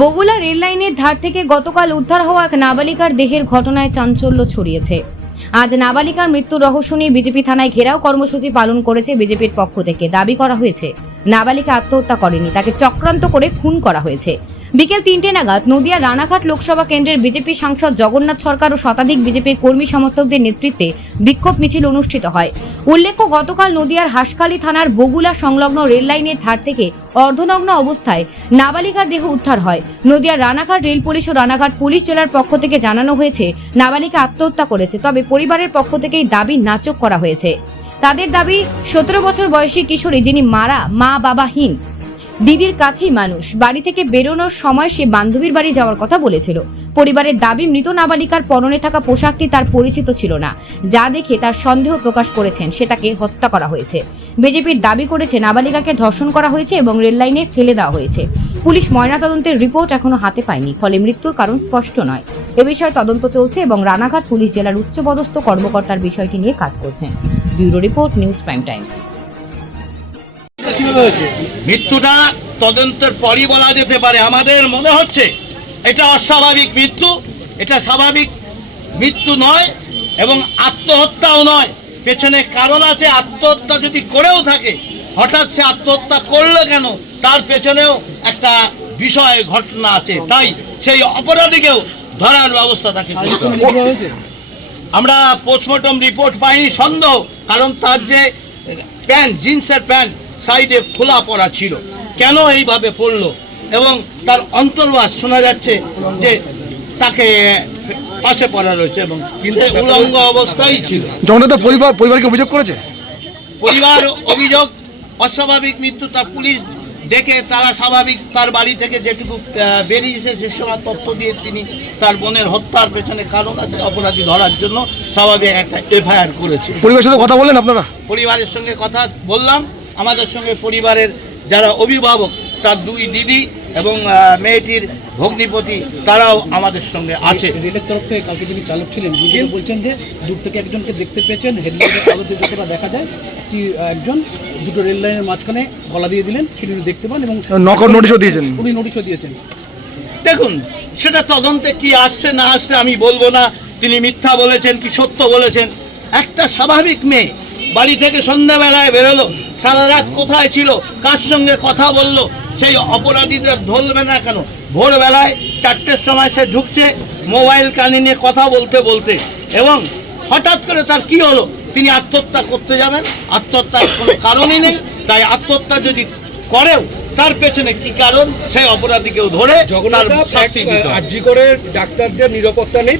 Bagula rail লাইনের ধার থেকে গতকাল উদ্ধার হওয়া এক নাবালিকার দেহের ঘটনায় চাঞ্চল্য ছড়িয়েছে। আজ নাবালিকার মৃত্যুর রহস্য নিয়ে বিজেপি থানায় ঘেরাও কর্মসূচি পালন করেছে বিজেপির পক্ষ থেকে। দাবি করা হয়েছে নাবালিকা আত্মহত্যা করেনি, তাকে চক্রান্ত করে খুন করা হয়েছে। বিকেল ৩টে নাগাদ নদিয়া রানাঘাট লোকসভা কেন্দ্রের বিজেপি সাংসদ জগন্নাথ সরকার ও শতাধিক বিজেপির কর্মী সমর্থকদের নেতৃত্বে বিক্ষোভ মিছিল অনুষ্ঠিত হয়। উল্লেখ্য, গতকাল নদিয়ার হাসখালী থানার বগুলা সংলগ্ন রেল লাইনের ধার থেকে অর্ধনগ্ন অবস্থায় নাবালিকার দেহ উদ্ধার হয়। নদিয়ার রানাঘাট রেল পুলিশ ও রানাঘাট পুলিশ জেলার পক্ষ থেকে জানানো হয়েছে নাবালিকা আত্মহত্যা করেছে, তবে পরিবারের পক্ষ থেকেই দাবি নাকচ করা হয়েছে। তাদের দাবি 17 বছর বয়সী কিশোরী, যিনি মা বাবাহীন, দিদির কাছেই মানুষ, বাড়ি থেকে বেরোনোর সময় সে বান্ধবীর বাড়ি যাওয়ার কথা বলেছিল। পরিবারের দাবি, মৃত নাবালিকার পরনে থাকা পোশাকটি তার পরিচিত ছিল না, যা দেখে তার সন্দেহ প্রকাশ করেছেন সে তাকে হত্যা করা হয়েছে। বিজেপির দাবি করেছে নাবালিকাকে ধর্ষণ করা হয়েছে এবং রেল লাইনে ফেলে দেওয়া হয়েছে। পুলিশ ময়নাতদন্তের রিপোর্ট এখনো হাতে পায়নি, ফলে মৃত্যুর কারণ স্পষ্ট নয়। এ বিষয়ে তদন্ত চলছে এবং রানাঘাট পুলিশ জেলার উচ্চপদস্থ কর্মকর্তার বিষয়টি নিয়ে কাজ করছেন। Bureau report, news prime Times. মৃত্যুটা তদন্তের পরই বলা যেতে পারে। আমাদের মনে হচ্ছে এটা অস্বাভাবিক মৃত্যু, এটা স্বাভাবিক মৃত্যু নয় এবং আত্মহত্যাও নয়। পেছনে কারণ আছে। আত্মহত্যা যদি করেও থাকে, হঠাৎ সে আত্মহত্যা করলো কেন, তার পেছনেও একটা বিষয় ঘটনা আছে। তাই সেই অপরাধীকেও ধরার ব্যবস্থা তাকে করতে হবে। আমরা পোস্টমর্টম রিপোর্ট পাইনি, সন্দেহ, কারণ তার যে প্যান্ট, জিন্সের প্যান্ট সাইডে খোলা পড়া ছিল, কেন এইভাবে পড়লো, এবং তার অন্তর্বাস শোনা যাচ্ছে যে তাকে পাশে পড়া রয়েছে এবং উলঙ্গ অবস্থায় ছিল। জনতা পরিবারকে অভিযোগ করেছে, পরিবার অভিযোগ অস্বাভাবিক মৃত্যু। তার পুলিশ ডেকে তারা স্বাভাবিক তার বাড়ি থেকে যেটুকু বেরিয়েছে সে সময় তথ্য দিয়ে তিনি তার বোনের হত্যার পেছনে কারণ আছে, অপরাধী ধরার জন্য স্বাভাবিক একটা এফআইআর করেছে। পরিবারের সাথে কথা বললেন আপনারা? পরিবারের সঙ্গে কথা বললাম। আমাদের সঙ্গে পরিবারের যারা অভিভাবক, তার দুই দিদি এবং মেয়েটির ভগ্নিপতি, তারাও আমাদের সঙ্গে আছে। রেলের তরফ থেকে কালকে যিনি চালক ছিলেন তিনি বলছেন যে দূর থেকে একজনকে দেখতে পেয়েছেন, হেডলাইটের আলোতে যতটা দেখা যায় কি একজন দুটো রেল লাইনের মাঝখানে গলা দিয়ে দিলেন, সেটি দেখতে পান এবং নকল নোটিশও দিয়েছেন। উনি নোটিশও দিয়েছেন। দেখুন, সেটা তদন্তে কি আসছে না আসছে আমি বলবো না, তিনি মিথ্যা বলেছেন কি সত্য বলেছেন। একটা স্বাভাবিক মেয়ে বাড়ি থেকে সন্ধ্যাবেলায় বেরোলো, সারা রাত কোথায় ছিল, কার সঙ্গে কথা বললো, সেই অপরাধীদের ধরবে না কেন? ভোরবেলায় 4টের সময় সে ঢুকছে, মোবাইল কানে নিয়ে কথা বলতে বলতে, এবং হঠাৎ করে তার কি হলো, তিনি আত্মহত্যা করতে যাবেন। আত্মহত্যার কোনো কারণই নেই। তাই আত্মহত্যা যদি করেও তার পেছনে কি কারণ, সেই অপরাধীকেও ধরে জগন্নাথ শাস্তি দিতে হবে। আরজি করে ডাক্তারদের নিরাপত্তা নেই।